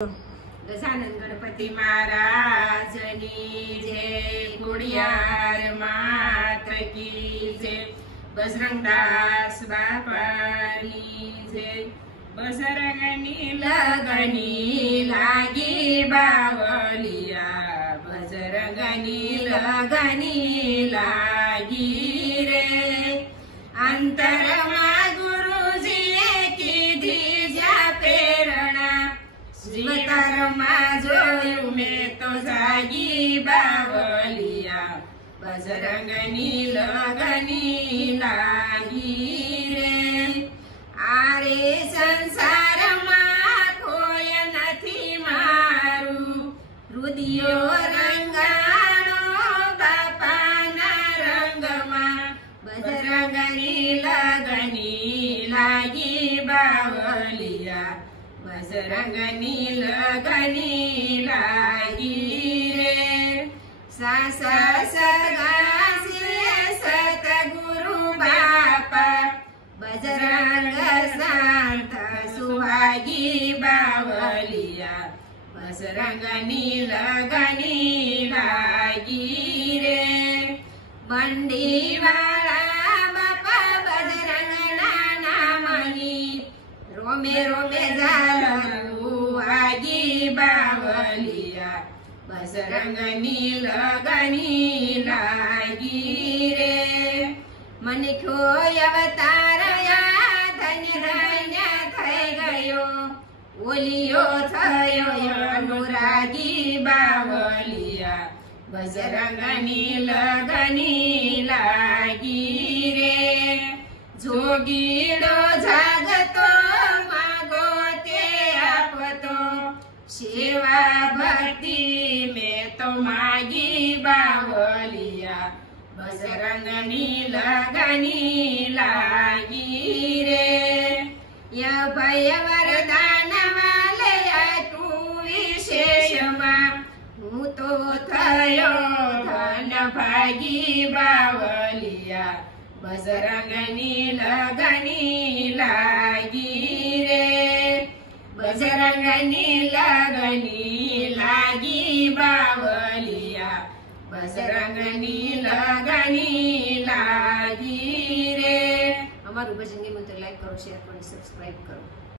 गजानन गणपति महाराजनी जय, गुड़ियार मात की जय, बजरंगदास बापानी जय। बजरंगनी लगनी लागी बावलिया, बजरंगनी लगनी लागी रे। अंतरमा गुरुजी की दीजा प्रेरणा, जीवतारमा जोयु में तो जागी बावलिया, बजरंगनी लगनी लागी रे। आरे संसार में कोई नथी मारू, रुदियो रंगाणो बापाना रंग में, बजरंगनी लगनी लागी बावलिया, बजरंगनी लगनी लागी रे। सासा सगा श्री सतगुरु बापा, बजरंग शांत सुहागी बावलिया, बजरंगनी लगनी लागी रे। बंडी वाला बापा बजरंग नामनी, रोमे रोमे झालू आगी बावलिया, बजरंगनी लगनी लागी रे। मनिखो अवतार धन्य धन्य थई गयो, ओलियो थयो अनुरागी बावलिया, बजरंगनी लगनी लागी रे। जोगीडो जागतो मागो ते आपतो, सेवा भक्ति में तो मागी बावलिया, बजरंगनी लगनी लागी रे। या भय वरदान वाले तू विशेष मां, हूँ तो थयो धन भागी बावलिया, बजरंगनी लगनी लागी रे। बजरंगनी लगनी लागी बावलिया, बजरंगनी लगनी लागी रे। हमारू भजन गम्યું તો લાઈક કરો, શેર કરો, સબસ્ક્રાઇબ કરો।